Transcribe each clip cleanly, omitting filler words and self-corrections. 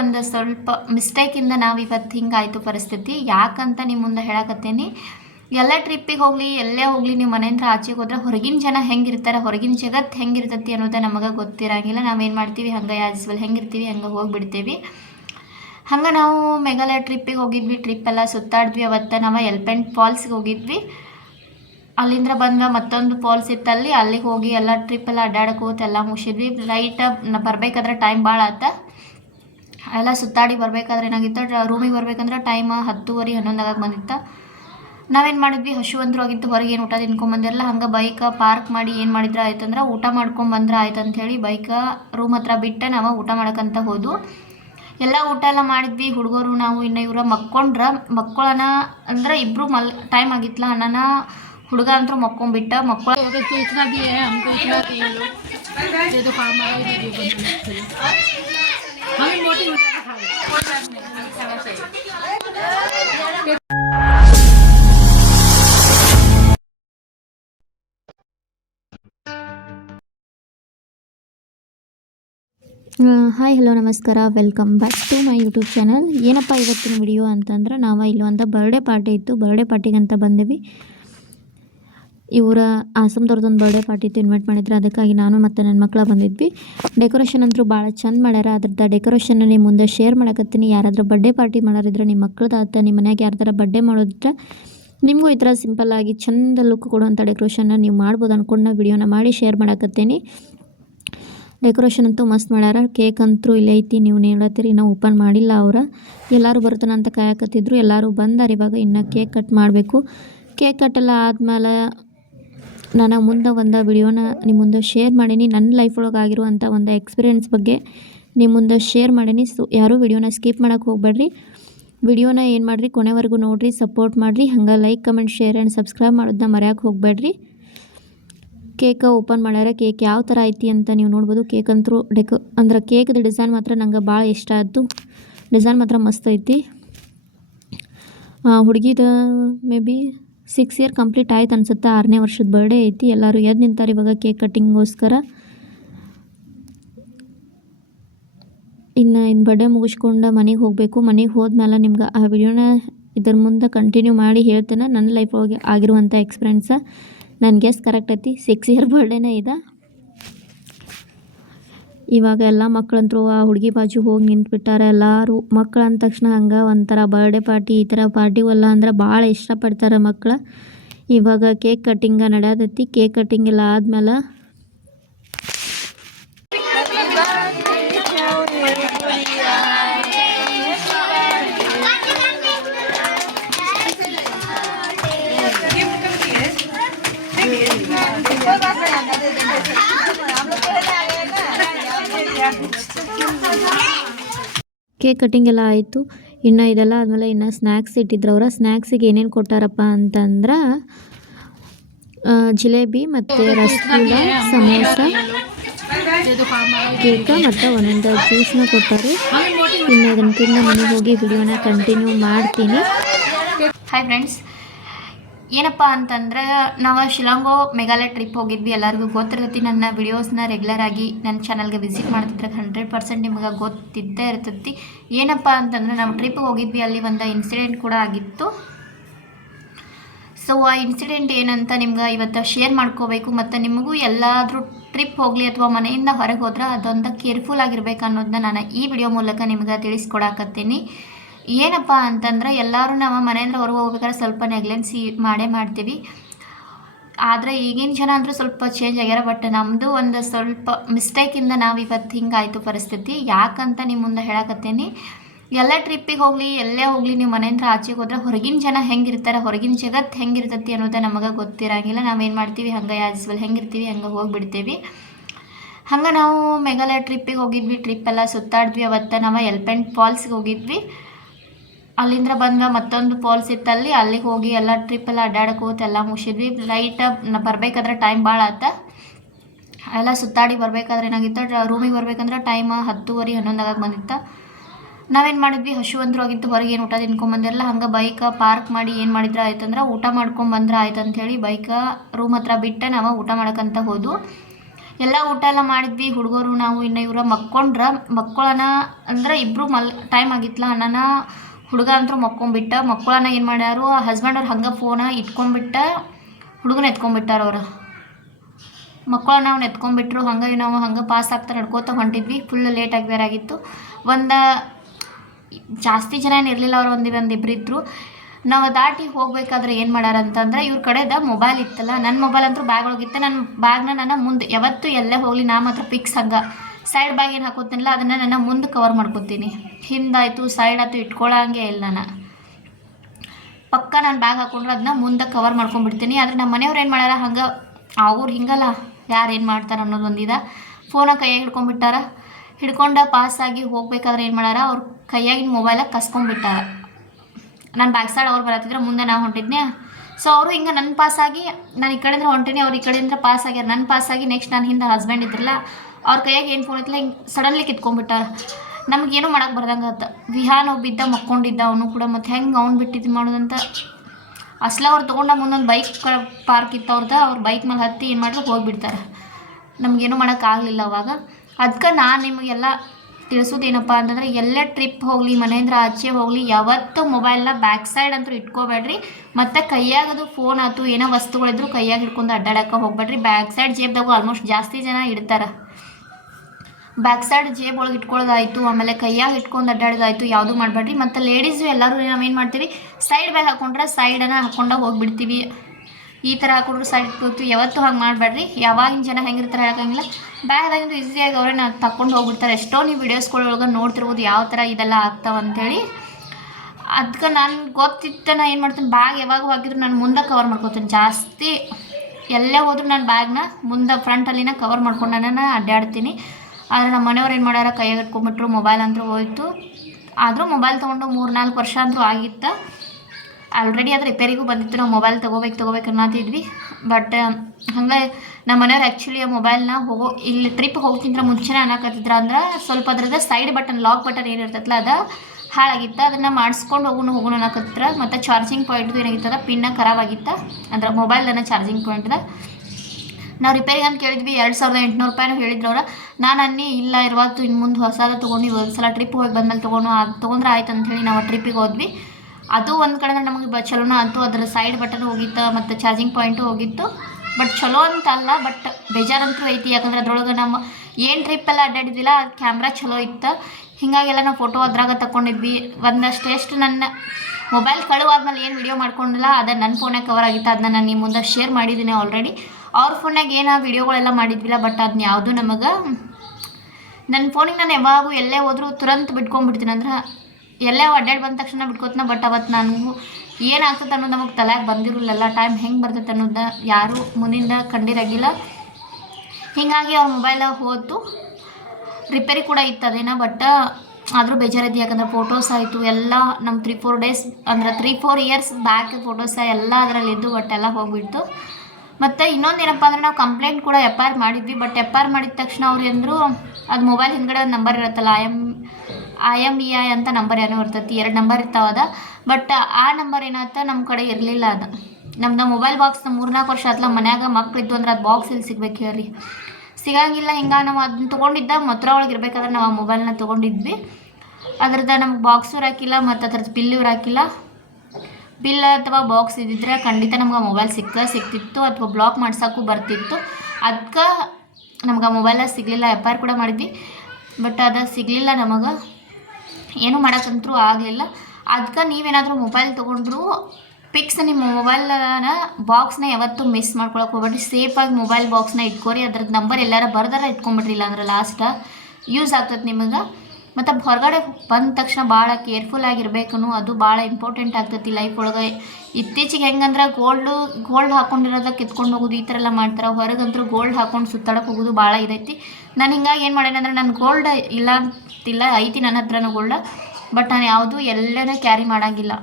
ಒಂದು ಸ್ವಲ್ಪ ಮಿಸ್ಟೇಕಿಂದ ನಾವು ಇವತ್ತು ಹಿಂಗಾಯಿತು ಪರಿಸ್ಥಿತಿ. ಯಾಕಂತ ನಿಮ್ಮ ಮುಂದೆ ಹೇಳಕತ್ತೀನಿ. ಎಲ್ಲ ಟ್ರಿಪ್ಪಿಗೆ ಹೋಗಲಿ ಎಲ್ಲೇ ಹೋಗಲಿ ನೀವು ಮನೆಯಿಂದ ಆಚೆಗೆ ಹೋದ್ರೆ ಹೊರಗಿನ ಜನ ಹೆಂಗಿರ್ತಾರೆ, ಹೊರಗಿನ ಜಗತ್ತು ಹೆಂಗಿರ್ತೈತಿ ಅನ್ನೋದು ನಮಗೆ ಗೊತ್ತಿರಂಗಿಲ್ಲ. ನಾವೇನು ಮಾಡ್ತೀವಿ ಹಂಗೆ ಯಾಜಿಸ್ವಲ್ ಹೆಂಗಿರ್ತೀವಿ ಹಂಗೆ ಹೋಗಿಬಿಡ್ತೀವಿ. ಹಂಗೆ ನಾವು ಮೇಘಾಲಯ ಟ್ರಿಪ್ಪಿಗೆ ಹೋಗಿದ್ವಿ. ಟ್ರಿಪ್ಪೆಲ್ಲ ಸುತ್ತಾಡಿದ್ವಿ. ಅವತ್ತು ನಾವು ಎಲಿಫೆಂಟ್ ಫಾಲ್ಸ್ಗೆ ಹೋಗಿದ್ವಿ. ಅಲ್ಲಿಂದ ಬಂದ ಮತ್ತೊಂದು ಫಾಲ್ಸ್ ಇತ್ತಲ್ಲಿ, ಅಲ್ಲಿಗೆ ಹೋಗಿ ಎಲ್ಲ ಟ್ರಿಪ್ಪೆಲ್ಲ ಅಡ್ಡಾಡ್ಕೋತ ಎಲ್ಲ ಮುಗಿಸಿದ್ವಿ. ಲೈಟ್ ಬರಬೇಕಾದ್ರೆ ಟೈಮ್ ಭಾಳ ಆತ. ಎಲ್ಲ ಸುತ್ತಾಡಿ ಬರಬೇಕಾದ್ರೆ ಏನಾಗಿತ್ತು, ರೂಮಿಗೆ ಬರ್ಬೇಕಂದ್ರೆ ಟೈಮ್ 10:30 11 ಬಂದಿತ್ತು. ನಾವೇನು ಮಾಡಿದ್ವಿ, ಹಶುವಂತರೂ ಆಗಿತ್ತು, ಹೊರಗೆ ಏನು ಊಟ ತಿನ್ಕೊಂಬಂದಿರಲ್ಲ. ಹಂಗೆ ಬೈಕ್ ಪಾರ್ಕ್ ಮಾಡಿ ಏನು ಮಾಡಿದ್ರೆ ಆಯ್ತಂದ್ರೆ ಊಟ ಮಾಡ್ಕೊಂಬಂದ್ರೆ ಆಯ್ತು ಅಂಥೇಳಿ ಬೈಕ್ ರೂಮ್ ಹತ್ರ ಬಿಟ್ಟು ನಾವು ಊಟ ಮಾಡೋಕ್ಕಂತ ಹೋದ್ವು. ಎಲ್ಲ ಊಟ ಎಲ್ಲ ಮಾಡಿದ್ವಿ. ಹುಡುಗರು ನಾವು ಇನ್ನು ಇವ್ರ ಮಕ್ಕೊಳ್ಳೋಣ ಅಂದ್ರೆ ಇಬ್ಬರು ಟೈಮ್ ಆಗಿತ್ತಲ್ಲ. ಅಣ್ಣನ ಹುಡುಗ ಅಂತೂ ಮಕ್ಕೊಂಬಿಟ್ಟ. ಹಾಯ್ ಹಲೋ ನಮಸ್ಕಾರ, welcome back to my YouTube channel. ಏನಪ್ಪ ಇವತ್ತಿನ ವಿಡಿಯೋ ಅಂತಂದ್ರೆ, ನಾವು ಇಲ್ಲೊಂದು ಬರ್ಡೇ ಪಾರ್ಟಿ ಇತ್ತು. ಬರ್ಡೇ ಪಾರ್ಟಿಗಂತ ಬಂದಿವಿ. ಇವರ ಆಸಮ್ದವ್ರದ್ದೊಂದು ಬರ್ಡೇ ಪಾರ್ಟಿ ಇತ್ತು, ಇನ್ವೈಟ್ ಮಾಡಿದ್ರು. ಅದಕ್ಕಾಗಿ ನಾನು ಮತ್ತು ನನ್ನ ಮಕ್ಕಳು ಬಂದಿದ್ವಿ. ಡೆಕೋರೇಷನ್ ಅಂತೂ ಭಾಳ ಚಂದ ಮಾಡ್ಯಾರ. ಅದ್ರದ್ದು ಡೆಕೋರೇಷನ್ನ ನಿಮ್ಮ ಮುಂದೆ ಶೇರ್ ಮಾಡಕತ್ತೀನಿ. ಯಾರಾದರೂ ಬರ್ಡೇ ಪಾರ್ಟಿ ಮಾಡೋರಿದ್ರೆ, ನಿಮ್ಮ ಮಕ್ಕಳದಾತ ನಿಮ್ಮ ಮನ್ಯಾಗ ಯಾರ್ದಾರ ಬರ್ಡೇ ಮಾಡೋದಿದ್ರೆ ನಿಮಗೂ ಈ ಥರ ಸಿಂಪಲ್ಲಾಗಿ ಚಂದ ಲುಕ್ ಕೊಡುವಂಥ ಡೆಕೋರೇಷನ್ನ ನೀವು ಮಾಡ್ಬೋದು ಅಂದ್ಕೊಂಡು ವಿಡಿಯೋನ ಮಾಡಿ ಶೇರ್ ಮಾಡಕತ್ತೀನಿ. ಡೆಕೋರೇಷನ್ ಅಂತೂ ಮಸ್ತ್ ಮಾಡ್ಯಾರ. ಕೇಕ್ ಅಂತೂ ಇಲ್ಲೇ ಐತಿ, ನೀವು ಹೇಳತ್ತೀರಿ ನಾವು ಓಪನ್ ಮಾಡಿಲ್ಲ. ಎಲ್ಲರೂ ಬರ್ತಾನೆ ಅಂತ ಕಾಯಕತ್ತಿದ್ರು. ಎಲ್ಲರೂ ಬಂದಾರ. ಇವಾಗ ಇನ್ನು ಕೇಕ್ ಕಟ್ ಮಾಡಬೇಕು. ಕೇಕ್ ಕಟ್ಟೆಲ್ಲ ಆದಮೇಲೆ ನಾನು ಮುಂದೆ ಒಂದು ವಿಡಿಯೋನ ನಿಮ್ಮ ಮುಂದೆ ಶೇರ್ ಮಾಡೀನಿ. ನನ್ನ ಲೈಫ್ ಒಳಗೆ ಆಗಿರುವಂಥ ಒಂದು ಎಕ್ಸ್ಪೀರಿಯೆನ್ಸ್ ಬಗ್ಗೆ ನಿಮ್ಮ ಮುಂದೆ ಶೇರ್ ಮಾಡೀನಿ. ಸೊ ಯಾರೂ ವಿಡಿಯೋನ ಸ್ಕಿಪ್ ಮಾಡೋಕ್ಕೆ ಹೋಗ್ಬೇಡ್ರಿ. ವಿಡಿಯೋನ ಏನು ಮಾಡಿರಿ, ಕೊನೆವರೆಗೂ ನೋಡಿರಿ, ಸಪೋರ್ಟ್ ಮಾಡಿರಿ. ಹಂಗೆ like comment share and subscribe ಮಾಡೋದನ್ನ ಮರೆಯೋಕ್ಕೆ ಹೋಗಬೇಡ್ರಿ. ಕೇಕ್ ಓಪನ್ ಮಾಡ್ಯಾರ. ಕೇಕ್ ಯಾವ ಥರ ಐತಿ ಅಂತ ನೀವು ನೋಡ್ಬೋದು. ಕೇಕ್ ಅಂತೂ ಅಂದ್ರೆ ಕೇಕ್ದು ಡಿಸೈನ್ ಮಾತ್ರ ನಂಗೆ ಭಾಳ ಇಷ್ಟ ಆಯಿತು. ಡಿಸೈನ್ ಮಾತ್ರ ಮಸ್ತ್ ಐತಿ. ಹುಡುಗಿದ ಮೇ ಬಿ 6 ಇಯರ್ ಕಂಪ್ಲೀಟ್ ಆಯ್ತು ಅನ್ಸುತ್ತೆ. 6ನೇ ವರ್ಷದ ಬರ್ಡೇ ಐತಿ. ಎಲ್ಲರೂ ಎದ್ದು ನಿಂತಾರೆ ಇವಾಗ ಕೇಕ್ ಕಟ್ಟಿಂಗ್ಗೋಸ್ಕರ. ಇನ್ನು ಬರ್ಡೇ ಮುಗಿಸ್ಕೊಂಡು ಮನೆಗೆ ಹೋಗಬೇಕು. ಮನೆಗೆ ಹೋದ್ಮೇಲೆ ನಿಮ್ಗೆ ಆ ವಿಡಿಯೋನ ಇದ್ರ ಮುಂದೆ ಕಂಟಿನ್ಯೂ ಮಾಡಿ ಹೇಳ್ತೇನೆ. ನನ್ನ ಲೈಫ್ ಒಳಗೆ ಆಗಿರುವಂಥ ಎಕ್ಸ್ಪೀರಿಯೆನ್ಸ. ನನ್ನ ಗೆಸ್ ಕರೆಕ್ಟ್ ಐತಿ. 6 ಇಯರ್ ಬರ್ಡೇನೇ ಇದೆ. ಇವಾಗ ಎಲ್ಲ ಮಕ್ಕಳಂತರೂ ಆ ಹುಡುಗಿ ಬಾಜು ಹೋಗಿ ನಿಂತ್ಬಿಟ್ಟಾರೆ. ಎಲ್ಲರೂ ಮಕ್ಕಳು ಅಂದ ತಕ್ಷಣ ಹಂಗೆ ಒಂಥರ ಬರ್ಡೇ ಪಾರ್ಟಿ ಈ ಥರ ಪಾರ್ಟಿವಲ್ಲ ಅಂದ್ರೆ ಭಾಳ ಇಷ್ಟಪಡ್ತಾರೆ ಮಕ್ಕಳು. ಇವಾಗ ಕೇಕ್ ಕಟ್ಟಿಂಗ ನಡೆಯತೈತಿ. ಕೇಕ್ ಕಟ್ಟಿಂಗ್ ಎಲ್ಲ ಆದಮೇಲೆ ಕೇಕ್ ಕಟ್ಟಿಂಗ್ ಎಲ್ಲ ಆಯಿತು. ಇನ್ನು ಇದೆಲ್ಲ ಆದಮೇಲೆ ಇನ್ನು ಸ್ನ್ಯಾಕ್ಸ್ ಇಟ್ಟಿದ್ರು. ಅವರ ಸ್ನ್ಯಾಕ್ಸಿಗೆ ಏನೇನು ಕೊಟ್ಟಾರಪ್ಪ ಅಂತಂದ್ರೆ ಜಿಲೇಬಿ ಮತ್ತು ರಸಗುಲ್ಲ, ಸಮೋಸ, ಕೇಕ ಮತ್ತು ಒಂದೊಂದು ಜ್ಯೂಸ್ನ ಕೊಟ್ಟಾರೆ. ಇನ್ನು ಇದನ್ನು ತಿಂದು ಮನೆಗೆ ಹೋಗಿ ವಿಡಿಯೋನ ಕಂಟಿನ್ಯೂ ಮಾಡ್ತೀನಿ. ಹಾಯ್ ಫ್ರೆಂಡ್ಸ್, ಏನಪ್ಪ ಅಂತಂದ್ರೆ ನಾವು ಶಿಲಾಂಗೋ ಮೇಘಾಲಯ ಟ್ರಿಪ್ ಹೋಗಿದ್ವಿ. ಎಲ್ಲರಿಗೂ ಗೊತ್ತಿರ್ತೈತಿ. ನನ್ನ ವಿಡಿಯೋಸ್ನ ರೆಗ್ಯುಲರ್ ಆಗಿ ನನ್ನ ಚಾನಲ್ಗೆ ವಿಸಿಟ್ ಮಾಡ್ತಿದ್ರೆ 100% ನಿಮಗೆ ಗೊತ್ತಿದ್ದೇ ಇರ್ತೈತಿ. ಏನಪ್ಪ ಅಂತಂದರೆ ನಾವು ಟ್ರಿಪ್ಗೆ ಹೋಗಿದ್ವಿ. ಅಲ್ಲಿ ಒಂದು ಇನ್ಸಿಡೆಂಟ್ ಕೂಡ ಆಗಿತ್ತು. ಸೊ ಆ ಇನ್ಸಿಡೆಂಟ್ ಏನಂತ ನಿಮ್ಗೆ ಇವತ್ತು ಶೇರ್ ಮಾಡ್ಕೋಬೇಕು. ಮತ್ತು ನಿಮಗೂ ಎಲ್ಲಾದರೂ ಟ್ರಿಪ್ ಹೋಗಲಿ ಅಥವಾ ಮನೆಯಿಂದ ಹೊರಗೆ ಹೋದ್ರೆ ಅದೊಂದು ಕೇರ್ಫುಲ್ ಆಗಿರ್ಬೇಕು ಅನ್ನೋದನ್ನ ನಾನು ಈ ವಿಡಿಯೋ ಮೂಲಕ ನಿಮ್ಗೆ ತಿಳಿಸ್ಕೊಡಕತ್ತೀನಿ. ಏನಪ್ಪ ಅಂತಂದ್ರೆ ಎಲ್ಲರೂ ನಾವು ಮನೆಯಿಂದ ಹೊರಗೆ ಹೋಗ್ಬೇಕಾದ್ರೆ ಸ್ವಲ್ಪ ನೆಗ್ಲೆನ್ಸಿ ಮಾಡ್ತೀವಿ. ಆದರೆ ಈಗಿನ ಜನ ಅಂದರೂ ಸ್ವಲ್ಪ ಚೇಂಜ್ ಆಗ್ಯಾರ. ಬಟ್ ನಮ್ಮದು ಒಂದು ಸ್ವಲ್ಪ ಮಿಸ್ಟೇಕಿಂದ ನಾವು ಇವತ್ತು ಹಿಂಗಾಯಿತು ಪರಿಸ್ಥಿತಿ. ಯಾಕಂತ ನಿಮ್ಮ ಮುಂದೆ ಹೇಳಕತ್ತೀನಿ. ಎಲ್ಲ ಟ್ರಿಪ್ಪಿಗೆ ಹೋಗಲಿ ಎಲ್ಲೇ ಹೋಗಲಿ ನೀವು ಮನೆಯಿಂದ ಆಚೆಗೆ ಹೋದ್ರೆ ಹೊರಗಿನ ಜನ ಹೆಂಗಿರ್ತಾರೆ, ಹೊರಗಿನ ಜಗತ್ತು ಹೆಂಗಿರ್ತೈತಿ ಅನ್ನೋದು ನಮಗೆ ಗೊತ್ತಿರಂಗಿಲ್ಲ. ನಾವೇನು ಮಾಡ್ತೀವಿ ಹಂಗೆ ಯಾಜಿಸ್ವಲ್ ಹೆಂಗಿರ್ತೀವಿ ಹಂಗೆ ಹೋಗಿಬಿಡ್ತೀವಿ. ಹಂಗೆ ನಾವು ಮೇಘಾಲಯ ಟ್ರಿಪ್ಪಿಗೆ ಹೋಗಿದ್ವಿ. ಟ್ರಿಪ್ಪೆಲ್ಲ ಸುತ್ತಾಡಿದ್ವಿ. ಅವತ್ತು ನಾವು ಎಲಿಫೆಂಟ್ ಫಾಲ್ಸ್ಗೆ ಹೋಗಿದ್ವಿ. ಅಲ್ಲಿಂದ ಬಂದ ಮತ್ತೊಂದು ಫಾಲ್ಸ್ ಇತ್ತಲ್ಲಿ, ಅಲ್ಲಿಗೆ ಹೋಗಿ ಎಲ್ಲ ಟ್ರಿಪ್ಪೆಲ್ಲ ಅಡ್ಡಾಡ್ಕೋತ ಎಲ್ಲ ಮುಗಿಸಿದ್ವಿ. ಲೈಟ್ ಬರಬೇಕಾದ್ರೆ ಟೈಮ್ ಭಾಳ ಆತ. ಎಲ್ಲ ಸುತ್ತಾಡಿ ಬರಬೇಕಾದ್ರೆ ಏನಾಗಿತ್ತು, ರೂಮಿಗೆ ಬರ್ಬೇಕಂದ್ರೆ ಟೈಮ್ 10:30 11 ಬಂದಿತ್ತು. ನಾವೇನು ಮಾಡಿದ್ವಿ, ಹಶುವಂತರೂ ಆಗಿತ್ತು, ಹೊರಗೆ ಏನು ಊಟ ತಿನ್ಕೊಂಬಂದಿರಲ್ಲ. ಹಂಗೆ ಬೈಕ್ ಪಾರ್ಕ್ ಮಾಡಿ ಏನು ಮಾಡಿದ್ರೆ ಆಯ್ತಂದ್ರೆ ಊಟ ಮಾಡ್ಕೊಂಬಂದ್ರೆ ಆಯ್ತು ಅಂಥೇಳಿ ಬೈಕ್ ರೂಮ್ ಹತ್ರ ಬಿಟ್ಟು ನಾವು ಊಟ ಮಾಡೋಕ್ಕಂತ ಹೋದ್ವು. ಎಲ್ಲ ಊಟ ಎಲ್ಲ ಮಾಡಿದ್ವಿ ಹುಡುಗರು ನಾವು. ಇನ್ನು ಇವ್ರ ಮಕ್ಕೊಳ್ಳೋಣ ಅಂದ್ರೆ ಇಬ್ಬರು ಟೈಮ್ ಆಗಿತ್ತಲ್ಲ, ಅಣ್ಣನ ಹುಡುಗ ಅಂತೂ ಮಕ್ಕೊಳ್ಳೋಣ ಏನು ಮಾಡ್ಯಾರು, ಹಸ್ಬೆಂಡ್ ಅವ್ರು ಹಂಗೆ ಫೋನ ಇಟ್ಕೊಂಡ್ಬಿಟ್ಟ ಹುಡುಗನ ಎತ್ಕೊಂಡ್ಬಿಟ್ಟಾರ. ಅವ್ರು ಮಕ್ಕಳನ್ನ ಅವ್ನು ಎತ್ಕೊಂಡ್ಬಿಟ್ರು. ಹಂಗಾಗಿ ನಾವು ಹಂಗೆ ಪಾಸ್ ಆಗ್ತಾ ನಡ್ಕೋತ ಹೊಂಟಿದ್ವಿ. ಫುಲ್ ಲೇಟಾಗಿ ಬೇರೆ ಆಗಿತ್ತು. ಜಾಸ್ತಿ ಜನ ಏನು ಇರಲಿಲ್ಲ, ಅವ್ರು ಒಂದಿಬ್ಬರು ಇದ್ದರು. ನಾವು ದಾಟಿ ಹೋಗ್ಬೇಕಾದ್ರೆ ಏನು ಮಾಡ್ಯಾರ ಅಂತಂದ್ರೆ, ಇವ್ರ ಕಡೆದ ಮೊಬೈಲ್ ಇತ್ತಲ್ಲ, ನನ್ನ ಮೊಬೈಲ್ ಅಂತೂ ಬ್ಯಾಗ್ ಒಳಗಿತ್ತು. ನನ್ನ ಬ್ಯಾಗ್ನ ನಾನು ಮುಂದೆ ಯಾವತ್ತೂ ಎಲ್ಲೇ ಹೋಗಲಿ ನಾ ಮಾತ್ರ ಪಿಕ್ಸ್ ಹಂಗೆ ಸೈಡ್ ಬ್ಯಾಗ್ ಏನು ಹಾಕೋತೀನಿಲ್ಲ ಅದನ್ನು ನಾನು ಮುಂದೆ ಕವರ್ ಮಾಡ್ಕೊತೀನಿ. ಹಿಂದಾಯಿತು ಸೈಡ್ ಆಯಿತು ಇಟ್ಕೊಳ್ಳೋಂಗೆ ಇಲ್ಲ. ನಾನು ಪಕ್ಕ ನಾನು ಬ್ಯಾಗ್ ಹಾಕೊಂಡ್ರೆ ಅದನ್ನ ಮುಂದೆ ಕವರ್ ಮಾಡ್ಕೊಂಡ್ಬಿಡ್ತೀನಿ. ಆದರೆ ನಮ್ಮ ಮನೆಯವ್ರು ಏನು ಮಾಡ್ಯಾರ, ಹಂಗೆ ಅವ್ರು ಹಿಂಗಲ್ಲ, ಯಾರು ಏನು ಮಾಡ್ತಾರೆ ಅನ್ನೋದು ಒಂದಿದೆ. ಫೋನ ಕೈಯಾಗಿ ಹಿಡ್ಕೊಂಡ್ಬಿಟ್ಟಾರ. ಹಿಡ್ಕೊಂಡು ಪಾಸಾಗಿ ಹೋಗ್ಬೇಕಾದ್ರೆ ಏನು ಮಾಡ್ಯಾರ, ಅವ್ರ ಕೈಯಾಗಿನ ಮೊಬೈಲಾಗ ಕಸ್ಕೊಂಡ್ಬಿಟ್ಟಾರ. ನಾನು ಬ್ಯಾಕ್ ಸೈಡ್ ಅವ್ರು ಬರತ್ತಿದ್ರೆ ಮುಂದೆ ನಾನು ಹೊಂಟಿದ್ನೆ. ಸೊ ಅವರು ಹಿಂಗೆ ನನ್ನ ಪಾಸಾಗಿ ನಾನು ಈ ಕಡೆಯಿಂದ ಹೊಂಟೀನಿ, ಅವ್ರು ಈ ಕಡೆಯಿಂದ ಪಾಸ್ ಆಗ್ಯಾರ. ನನ್ನ ಪಾಸಾಗಿ ನೆಕ್ಸ್ಟ್ ನಾನು ಹಿಂದೆ ಹಸ್ಬೆಂಡ್ ಇದ್ರಲ್ಲ ಅವ್ರ ಕೈಯಾಗಿ ಏನು ಫೋನ್ ಇತ್ತಲ್ಲ ಹಿಂಗೆ ಸಡನ್ಲಿ ಕಿತ್ಕೊಂಡ್ಬಿಟ್ಟಾರ. ನಮಗೇನು ಮಾಡೋಕ್ಕೆ ಬರ್ದಂಗೆ ಆತ. ವಿಹಾನ್ ಒಬ್ಬಿದ್ದ ಮಕ್ಕೊಂಡಿದ್ದ ಅವನು ಕೂಡ. ಮತ್ತು ಹೆಂಗೆ ಅವ್ನು ಬಿಟ್ಟಿದ್ದು ಮಾಡೋದಂತ ಅಸಲ ಅವ್ರು ತೊಗೊಂಡ ಮುಂದೊಂದು ಬೈಕ್ ಪಾರ್ಕ್ ಇತ್ತು ಅವ್ರದ್ದು. ಅವ್ರ ಬೈಕ್ ಮೇಲೆ ಹತ್ತಿ ಏನು ಮಾಡಿದ್ರು ಹೋಗಿಬಿಡ್ತಾರೆ. ನಮಗೇನು ಮಾಡೋಕ್ಕಾಗಲಿಲ್ಲ ಅವಾಗ. ಅದಕ್ಕೆ ನಾನು ನಿಮಗೆಲ್ಲ ತಿಳಿಸೋದೇನಪ್ಪ ಅಂತಂದರೆ, ಎಲ್ಲೇ ಟ್ರಿಪ್ ಹೋಗಲಿ ಮನೆಯಿಂದ ಆಚೆ ಹೋಗಲಿ ಯಾವತ್ತೂ ಮೊಬೈಲ್ನ ಬ್ಯಾಕ್ ಸೈಡ್ ಅಂತೂ ಇಟ್ಕೋಬೇಡ್ರಿ. ಮತ್ತು ಕೈಯಾಗದು ಫೋನ್ ಆಯ್ತು ಏನೋ ವಸ್ತುಗಳಿದ್ರು ಕೈಯಾಗ ಹಿಡ್ಕೊಂಡು ಅಡ್ಡಾಡಕ್ಕೆ ಹೋಗ್ಬೇಡ್ರಿ. ಬ್ಯಾಕ್ ಸೈಡ್ ಜೇಬ್ದಾಗೂ ಆಲ್ಮೋಸ್ಟ್ ಜಾಸ್ತಿ ಜನ ಇಡ್ತಾರೆ. ಬ್ಯಾಕ್ ಸೈಡ್ ಜೇಬ್ ಒಳಗೆ ಇಟ್ಕೊಳ್ಳೋದಾಯಿತು, ಆಮೇಲೆ ಕೈಯಾಗ ಇಟ್ಕೊಂಡು ಅಡ್ಡಾಡೋದಾಯಿತು, ಯಾವುದೂ ಮಾಡಬೇಡ್ರಿ. ಮತ್ತು ಲೇಡೀಸು ಎಲ್ಲರೂ ನಾವೇನು ಮಾಡ್ತೀವಿ, ಸೈಡ್ ಬ್ಯಾಗ್ ಹಾಕೊಂಡ್ರೆ ಸೈಡನ್ನು ಹಾಕ್ಕೊಂಡು ಹೋಗಿಬಿಡ್ತೀವಿ. ಈ ಥರ ಹಾಕೊಂಡ್ರು ಸೈಡ್ ಇಟ್ಕೊಳ್ತೀವಿ. ಯಾವತ್ತೂ ಹಂಗೆ ಮಾಡಬೇಡ್ರಿ. ಯಾವಾಗಿನ ಜನ ಹೆಂಗಿರ್ತಾರೆ ಹೇಳೋಕ್ಕಾಗಿಲ್ಲ. ಬ್ಯಾಗ್ದಾಗಿಂದು ಈಸಿಯಾಗಿ ಅವರೇ ನಾವು ತಗೊಂಡು ಹೋಗ್ಬಿಡ್ತಾರೆ. ಎಷ್ಟೋ ನೀವು ವೀಡಿಯೋಸ್ಗಳೊಳಗೆ ನೋಡ್ತಿರ್ಬೋದು ಯಾವ ಥರ ಇದೆಲ್ಲ ಆಗ್ತಾವಂಥೇಳಿ. ಅದಕ್ಕೆ ನಾನು ಗೊತ್ತಿತ್ತು ನಾನು ಏನು ಮಾಡ್ತೀನಿ, ಬ್ಯಾಗ್ ಯಾವಾಗ ಹಾಕಿದ್ರು ನಾನು ಮುಂದೆ ಕವರ್ ಮಾಡ್ಕೊತೀನಿ. ಜಾಸ್ತಿ ಎಲ್ಲೇ ಹೋದ್ರೂ ನಾನು ಬ್ಯಾಗ್ನ ಮುಂದೆ ಫ್ರಂಟಲ್ಲಿನ ಕವರ್ ಮಾಡ್ಕೊಂಡು ನಾನು ಅಡ್ಡಾಡ್ತೀನಿ. ಆದರೆ ನಮ್ಮ ಮನೆಯವ್ರು ಏನು ಮಾಡ್ಯಾರ, ಕೈಯಾಗ ಇಟ್ಕೊಂಡ್ಬಿಟ್ರು. ಮೊಬೈಲ್ ಅಂತೂ ಹೋಯ್ತು. ಆದರೂ ಮೊಬೈಲ್ ತೊಗೊಂಡು 3-4 ವರ್ಷ ಅಂತೂ ಆಗಿತ್ತು. ಆಲ್ರೆಡಿ ಅದು ರಿಪೇರಿಗೂ ಬಂದಿತ್ತು. ನಾವು ಮೊಬೈಲ್ ತೊಗೋಬೇಕು ಅನ್ನತ್ತಿದ್ವಿ. ಬಟ್ ಹಂಗೆ ನಮ್ಮ ಮನೆಯವ್ರು ಆ್ಯಕ್ಚುಲಿ ಆ ಮೊಬೈಲ್ನ ಇಲ್ಲಿ ಟ್ರಿಪ್ ಹೋಗೋಕ್ಕಿಂತ ಮುಂಚೆನೇ ಅನ್ನಕತ್ತಿದ್ರ. ಅಂದ್ರೆ ಸ್ವಲ್ಪ ಅದ್ರದ್ದು ಸೈಡ್ ಬಟನ್ ಲಾಕ್ ಬಟನ್ ಏನಿರ್ತೈತಲ್ಲ ಅದು ಹಾಳಾಗಿತ್ತು. ಅದನ್ನು ಮಾಡಿಸ್ಕೊಂಡು ಹೋಗೋಣ ಅನ್ನಕತ್ತಿರ. ಮತ್ತು ಚಾರ್ಜಿಂಗ್ ಪಾಯಿಂಟ್ದು ಏನಾಗಿತ್ತದ ಪಿನ್ನ ಖರಾಬ್ ಆಗಿತ್ತು. ಅಂದ್ರೆ ಮೊಬೈಲ್ದನ್ನ ಚಾರ್ಜಿಂಗ್ ಪಾಯಿಂಟ್ದ ನಾವು ರಿಪೇರಿಗೆ ಅಂತ ಕೇಳಿದ್ವಿ. 2800 ರೂಪಾಯಿನೂ ಹೇಳಿದ್ರು ಅವ್ರು. ನಾನು ಅನ್ನಿ ಇಲ್ಲ ಇರುವತ್ತು ಇನ್ನು ಮುಂದೆ ಹೊಸದ ತೊಗೊಂಡು ಒಂದ್ಸಲ ಟ್ರಿಪ್ ಹೋಗಿ ಬಂದಮೇಲೆ ತೊಗೊಂಡ್ರೆ ಆಯ್ತು ಅಂಥೇಳಿ ನಾವು ಟ್ರಿಪ್ಪಿಗೆ ಹೋದ್ವಿ. ಅದು ಒಂದು ಕಡೆ ನಮಗೆ ಚಲೋನ ಆಯಿತು. ಅದರ ಸೈಡ್ ಬಟನ್ ಹೋಗಿತ್ತು ಮತ್ತು ಚಾರ್ಜಿಂಗ್ ಪಾಯಿಂಟು ಹೋಗಿತ್ತು. ಬಟ್ ಚಲೋ ಅಂತ ಅಲ್ಲ, ಬಟ್ ಬೇಜಾರಂತೂ ಐತಿ. ಯಾಕಂದ್ರೆ ಅದ್ರೊಳಗೆ ನಮ್ಮ ಏನು ಟ್ರಿಪ್ಪೆಲ್ಲ ಅಡ್ಡಾಡಿದ್ದಿಲ್ಲ, ಅದು ಕ್ಯಾಮ್ರಾ ಚಲೋ ಇತ್ತು. ಹೀಗಾಗೆಲ್ಲ ನಾವು ಫೋಟೋ ಅದ್ರಾಗ ತಗೊಂಡಿದ್ವಿ. ಒಂದಷ್ಟು ನನ್ನ ಮೊಬೈಲ್ ಕಳುವಾದ್ಮೇಲೆ ಏನು ವಿಡಿಯೋ ಮಾಡ್ಕೊಂಡಿಲ್ಲ ಅದು ನನ್ನ ಫೋನಾಗ ಕವರ್ ಆಗಿತ್ತು. ಅದನ್ನ ನಾನು ನಿಮ್ಮ ಮುಂದೆ ಶೇರ್ ಮಾಡಿದ್ದೀನಿ ಆಲ್ರೆಡಿ. ಅವ್ರ ಫೋನಾಗ ಏನು ವಿಡಿಯೋಗಳೆಲ್ಲ ಮಾಡಿದ್ವಿಲ್ಲ, ಬಟ್ ಅದನ್ನ ಯಾವುದು ನಮಗೆ ನನ್ನ ಫೋನಿಗೆ ನಾನು ಯಾವಾಗೂ ಎಲ್ಲೇ ಹೋದರೂ ತುರಂತ ಬಿಟ್ಕೊಂಡ್ಬಿಡ್ತೀನಿ. ಅಂದ್ರೆ ಎಲ್ಲೇ ಅಡ್ಡಾಡಿ ಬಂದ ತಕ್ಷಣ ಬಿಟ್ಕೋತೀನಿ. ಬಟ್ ಅವತ್ತು ನನಗೂ ಏನಾಗ್ತದೆ ಅನ್ನೋದು ನಮಗೆ ತಲೆಯಾಗ ಬಂದಿರಲಿಲ್ಲ. ಟೈಮ್ ಹೆಂಗೆ ಬರ್ತೈತೆ ಅನ್ನೋದು ಯಾರೂ ಮುಂದಿಂದ ಕಂಡಿರಾಗಿಲ್ಲ. ಹೀಗಾಗಿ ಅವ್ರ ಮೊಬೈಲ ಹೋಯ್ತು. ರಿಪೇರಿ ಕೂಡ ಇತ್ತು ಅದೇನೋ. ಬಟ್ ಆದರೂ ಬೇಜಾರಿದ್ದು. ಯಾಕಂದ್ರೆ ಫೋಟೋಸ್ ಆಯಿತು ಎಲ್ಲ ನಮ್ಮ 3-4 ಡೇಸ್ ಅಂದ್ರೆ 3-4 ಇಯರ್ಸ್ ಬ್ಯಾಕ್ ಫೋಟೋಸ ಎಲ್ಲ ಅದರಲ್ಲಿದ್ದು. ಬಟ್ ಎಲ್ಲ ಹೋಗ್ಬಿಡ್ತು. ಮತ್ತು ಇನ್ನೊಂದು ಏನಪ್ಪ ಅಂದರೆ, ನಾವು ಕಂಪ್ಲೇಂಟ್ ಕೂಡ FIR ಮಾಡಿದ್ವಿ. ಬಟ್ FIR ಮಾಡಿದ ತಕ್ಷಣ ಅವ್ರು ಅಂದರು, ಅದು ಮೊಬೈಲ್ ಹಿಂದ್ಗಡೆ ಒಂದು ನಂಬರ್ ಇರುತ್ತಲ್ಲ, IMEI ಅಂತ ನಂಬರ್ ಏನೋ ಇರ್ತೈತಿ. 2 ನಂಬರ್ ಇರ್ತಾವದ. ಬಟ್ ಆ ನಂಬರ್ ಏನಾಯ್ತು ನಮ್ಮ ಕಡೆ ಇರಲಿಲ್ಲ. ಅದು ನಮ್ದು ಮೊಬೈಲ್ ಬಾಕ್ಸ್ 3-4 ವರ್ಷ ಆತ್ಲ ಮನ್ಯಾಗ ಮಕ್ಕಳಿದ್ದು ಅಂದ್ರೆ ಅದು ಬಾಕ್ಸ್ ಇಲ್ಲಿ ಸಿಗ್ಬೇಕು ಹೇಳ್ರಿ, ಸಿಗಂಗಿಲ್ಲ. ಹಿಂಗೆ ನಾವು ಅದನ್ನ ತೊಗೊಂಡಿದ್ದ ಮೊತ್ರ ಒಳಗೆ ಇರಬೇಕಾದ್ರೆ ನಾವು ಆ ಮೊಬೈಲ್ನ ತೊಗೊಂಡಿದ್ವಿ. ಅದ್ರದ್ದು ನಮ್ಗೆ ಬಾಕ್ಸು ಇರಾಕಿಲ್ಲ ಮತ್ತು ಅದ್ರದ್ದು ಬಿಲ್ಲು ಇರಾಕಿಲ್ಲ. ಬಿಲ್ ಅಥವಾ ಬಾಕ್ಸ್ ಇದ್ದಿದ್ರೆ ಖಂಡಿತ ನಮ್ಗೆ ಮೊಬೈಲ್ ಸಿಕ್ತಿತ್ತು ಅಥವಾ ಬ್ಲಾಕ್ ಮಾಡ್ಸೋಕ್ಕೂ ಬರ್ತಿತ್ತು. ಅದಕ್ಕೆ ನಮ್ಗೆ ಆ ಮೊಬೈಲ ಸಿಗಲಿಲ್ಲ. FIR ಕೂಡ ಮಾಡಿದ್ವಿ. ಬಟ್ ಅದು ಸಿಗಲಿಲ್ಲ ನಮಗೆ. ಏನೂ ಮಾಡೋಕ್ಕಂತೂ ಆಗಲಿಲ್ಲ. ಅದಕ್ಕೆ ನೀವೇನಾದರೂ ಮೊಬೈಲ್ ತೊಗೊಂಡ್ರು ಪಿಕ್ಸ್ ನಿಮ್ಮ ಮೊಬೈಲನ್ನ ಬಾಕ್ಸ್ನ ಯಾವತ್ತೂ ಮಿಸ್ ಮಾಡ್ಕೊಳಕ್ಕೆ ಹೋಗ್ಬೇಡ್ರಿ. ಸೇಫಾಗಿ ಮೊಬೈಲ್ ಬಾಕ್ಸ್ನ ಇಟ್ಕೊರಿ. ಅದ್ರದ್ದು ನಂಬರ್ ಎಲ್ಲಾರ ಬರ್ದಾರ ಇಟ್ಕೊಂಬಿಡ್ರಿ. ಇಲ್ಲ ಅಂದ್ರೆ ಲಾಸ್ಟ್ ಯೂಸ್ ಆಗ್ತದೆ ನಿಮಗೆ. ಮತ್ತು ಹೊರಗಡೆ ಬಂದ ತಕ್ಷಣ ಭಾಳ ಕೇರ್ಫುಲ್ ಆಗಿರ್ಬೇಕು. ಅದು ಭಾಳ ಇಂಪಾರ್ಟೆಂಟ್ ಆಗ್ತೈತಿ ಲೈಫ್ ಒಳಗೆ. ಇತ್ತೀಚೆಗೆ ಹೆಂಗಂದ್ರೆ ಗೋಲ್ಡ್ ಹಾಕ್ಕೊಂಡಿರೋದ ಕಿತ್ಕೊಂಡು ಹೋಗೋದು ಈ ಥರ ಎಲ್ಲ ಮಾಡ್ತಾರೆ. ಹೊರಗಂತೂ ಗೋಲ್ಡ್ ಹಾಕ್ಕೊಂಡು ಸುತ್ತಾಡಕ್ಕೆ ಹೋಗೋದು ಭಾಳ ಇದೈತಿ. ನಾನು ಹಿಂಗಾಗಿ ಏನು ಮಾಡೇನಂದ್ರೆ, ನಾನು ಗೋಲ್ಡ್ ಇಲ್ಲ ಐತಿ ನನ್ನ ಹತ್ರನೂ ಗೋಲ್ಡ್. ಬಟ್ ನಾನು ಯಾವುದೂ ಎಲ್ಲನೇ ಕ್ಯಾರಿ ಮಾಡೋಂಗಿಲ್ಲ.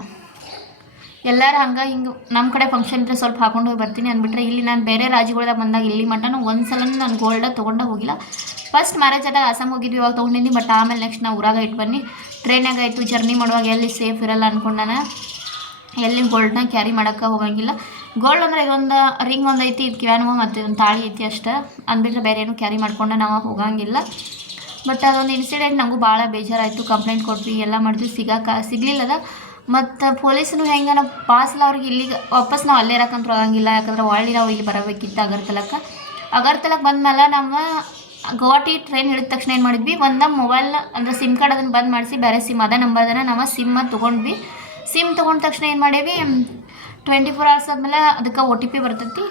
ಎಲ್ಲರೂ ಹಂಗೆ ಹಿಂಗೆ ನಮ್ಮ ಕಡೆ ಫಂಕ್ಷನ್ ಇದ್ದರೆ ಸ್ವಲ್ಪ ಹಾಕೊಂಡು ಹೋಗಿ ಬರ್ತೀನಿ ಅಂದ್ಬಿಟ್ರೆ, ಇಲ್ಲಿ ನಾನು ಬೇರೆ ರಾಜ್ಯಗಳ್ದಾಗ ಬಂದಾಗ ಇಲ್ಲಿ ಮಟನು ಒಂದು ಸಲನೂ ನಾನು ಗೋಲ್ಡ ತೊಗೊಂಡು ಹೋಗಿಲ್ಲ. ಫಸ್ಟ್ ಮ್ಯಾರೇಜ್ ಆದಾಗ ಅಸ್ಸಾಂ ಹೋಗಿದ್ವಿ, ಇವಾಗ ತೊಗೊಂಡಿದ್ದೀನಿ. ಬಟ್ ಆಮೇಲೆ ನೆಕ್ಸ್ಟ್ ನಾವು ಊರಾಗ ಇಟ್ಟು ಬನ್ನಿ. ಟ್ರೈನಾಗ ಆಯಿತು ಜರ್ನಿ ಮಾಡುವಾಗ ಎಲ್ಲಿ ಸೇಫ್ ಇರಲ್ಲ ಅಂದ್ಕೊಂಡು ನಾನು ಎಲ್ಲಿ ಗೋಲ್ಡ್ನ ಕ್ಯಾರಿ ಮಾಡೋಕ್ಕೆ ಹೋಗಂಗಿಲ್ಲ. ಗೋಲ್ಡ್ ಅಂದರೆ ಇದೊಂದು ರಿಂಗ್ ಒಂದು ಐತಿ, ಇದು ಕಿವ್ಯಾನು ಮತ್ತು ಇದೊಂದು ತಾಳಿ ಐತಿ ಅಷ್ಟೇ. ಅಂದ್ಬಿಟ್ರೆ ಬೇರೆ ಏನು ಕ್ಯಾರಿ ಮಾಡ್ಕೊಂಡು ನಾವು ಹೋಗಂಗಿಲ್ಲ. ಬಟ್ ಅದೊಂದು ಇನ್ಸಿಡೆಂಟ್ ನಮಗೂ ಭಾಳ ಬೇಜಾರಾಯಿತು. ಕಂಪ್ಲೇಂಟ್ ಕೊಟ್ವಿ, ಎಲ್ಲ ಮಾಡಿದ್ವಿ, ಸಿಗಲಿಲ್ಲದ. ಮತ್ತು ಪೊಲೀಸನು ಹೆಂಗೆ ನಾವು ಪಾಸ್ಲ ಅವ್ರಿಗೆ ಇಲ್ಲಿಗೆ ವಾಪಸ್ ನಾವು ಅಲ್ಲೇ ಇರೋಕ್ಕಂತ ಹೋಗಂಗಿಲ್ಲ. ಯಾಕಂದ್ರೆ ಒಳ್ಳೆ ನಾವು ಇಲ್ಲಿ ಬರಬೇಕಿತ್ತು ಅಗರ್ತಲಕ್ಕೆ ಬಂದಮೇಲೆ ನಮ್ಮ ಗುವಾಹಟಿ ಟ್ರೈನ್ ಹಿಡಿದ ತಕ್ಷಣ ಏನು ಮಾಡಿದ್ವಿ, ಒಂದು ಮೊಬೈಲ್ ಅಂದರೆ ಸಿಮ್ ಕಾರ್ಡ್ ಅದನ್ನು ಬಂದ್ ಮಾಡಿಸಿ ಬೇರೆ ಸಿಮ್ ಅದೇ ನಂಬರ್ದನ್ನ ನಾವು ಸಿಮ್ ತೊಗೊಂಡ್ವಿ. ಸಿಮ್ ತೊಗೊಂಡ ತಕ್ಷಣ ಏನು ಮಾಡೇವಿ, 24 hours ಆದಮೇಲೆ ಅದಕ್ಕೆ OTP ಬರ್ತೈತಿ.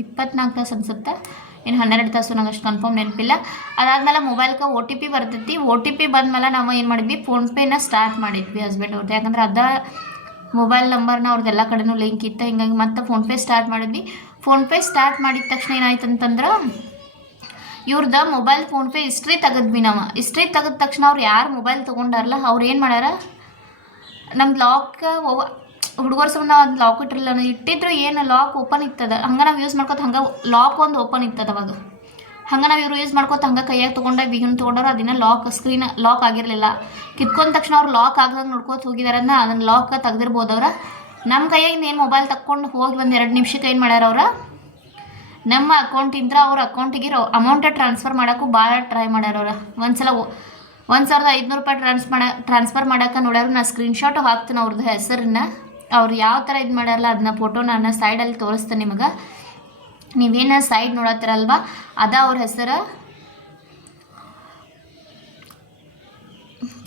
24 ತಾಸು ಅನ್ಸುತ್ತೆ, ಇನ್ನು 12 ತಾಸು ನಂಗೆ ಅಷ್ಟು ಕನ್ಫರ್ಮ್ ನೆನಪಿಲ್ಲ. ಅದಾದಮೇಲೆ ಮೊಬೈಲ್ಗೆ OTP ಬರ್ತೈತಿ. OTP ಬಂದಮೇಲೆ ನಾವು ಏನು ಮಾಡಿದ್ವಿ, ಫೋನ್ಪೇನ ಸ್ಟಾರ್ಟ್ ಮಾಡಿದ್ವಿ ಹಸ್ಬೆಂಡ್ ಅವ್ರದ್ದು. ಯಾಕಂದ್ರೆ ಅದ ಮೊಬೈಲ್ ನಂಬರ್ನ ಅವ್ರದ್ದು ಎಲ್ಲ ಕಡೆನೂ ಲಿಂಕ್ ಇತ್ತು. ಹಿಂಗಾಗಿ ಮತ್ತೆ ಫೋನ್ಪೇ ಸ್ಟಾರ್ಟ್ ಮಾಡಿದ್ವಿ. ಫೋನ್ಪೇ ಸ್ಟಾರ್ಟ್ ಮಾಡಿದ ತಕ್ಷಣ ಏನಾಯ್ತು ಅಂತಂದ್ರೆ, ಇವ್ರದ್ದು ಮೊಬೈಲ್ ಫೋನ್ಪೇ ಹಿಸ್ಟ್ರಿ ತೆಗೆದ್ವಿ ನಾವು. ಹಿಸ್ಟ್ರಿ ತೆಗೆದ ತಕ್ಷಣ ಅವ್ರು ಯಾರು ಮೊಬೈಲ್ ತೊಗೊಂಡಾರಲ್ಲ ಅವ್ರು ಏನು ಮಾಡ್ಯಾರ, ನಮ್ದು ಲಾಕ್ ಹುಡುಗರ ಸಂಬಂಧ ಒಂದು ಲಾಕ್ ಇಟ್ಟಿದ್ರು, ಏನು ಲಾಕ್ ಓಪನ್ ಇರ್ತದ, ಹಂಗೆ ನಾವು ಯೂಸ್ ಮಾಡ್ಕೊತ ಹಂಗೆ ಲಾಕ್ ಒಂದು ಓಪನ್ ಇರ್ತದ. ಅವಾಗ ಹಂಗೆ ನಾವು ಇವ್ರು ಯೂಸ್ ಮಾಡ್ಕೊತ ಹಂಗೆ ಕೈಯಾಗ ತೊಗೊಂಡಾಗ ಬಿಗಿನ ತೊಗೊಂಡವ್ರು ಅದನ್ನ ಸ್ಕ್ರೀನ್ ಲಾಕ್ ಆಗಿರಲಿಲ್ಲ. ಕಿತ್ಕೊಂಡ ತಕ್ಷಣ ಅವ್ರು ಲಾಕ್ ಆಗದಂಗೆ ನೋಡ್ಕೋತ ಹೋಗಿದಾರನ್ನ ಅದನ್ನು ಲಾಕ್ ತೆಗೆದಿರ್ಬೋದು ಅವ್ರು. ನಮ್ಮ ಕೈಯಾಗ ಏನು ಮೊಬೈಲ್ ತಕ್ಕೊಂಡು ಹೋಗಿ ಒಂದು 2 ನಿಮಿಷಕ್ಕೆ ಏನು ಮಾಡ್ಯಾರ ಅವ್ರು, ನಮ್ಮ ಅಕೌಂಟಿಂದ ಅವ್ರ ಅಕೌಂಟಿಗೆ ಅಮೌಂಟ ಟ್ರಾನ್ಸ್ಫರ್ ಮಾಡೋಕ್ಕೂ ಭಾಳ ಟ್ರೈ ಮಾಡ್ಯಾರ ಅವ್ರು. ಒಂದ್ಸಲ 1500 ರೂಪಾಯಿ ಟ್ರಾನ್ಸ್ಫರ್ ಮಾಡೋಕೆ ನೋಡ್ಯಾರ. ನಾನು ಸ್ಕ್ರೀನ್ಶಾಟ್ ಹಾಕ್ತೀನಿ ಅವ್ರದ್ದು ಹೆಸರನ್ನ. ಅವ್ರು ಯಾವ ಥರ ಇದು ಮಾಡ್ಯಾರಲ್ಲ ಅದನ್ನ ಫೋಟೋ ನಾನು ಸೈಡಲ್ಲಿ ತೋರಿಸ್ತೇನೆ ನಿಮಗೆ. ನೀವೇನು ಸೈಡ್ ನೋಡತ್ತೀರಲ್ವ ಅದ ಅವ್ರ ಹೆಸರು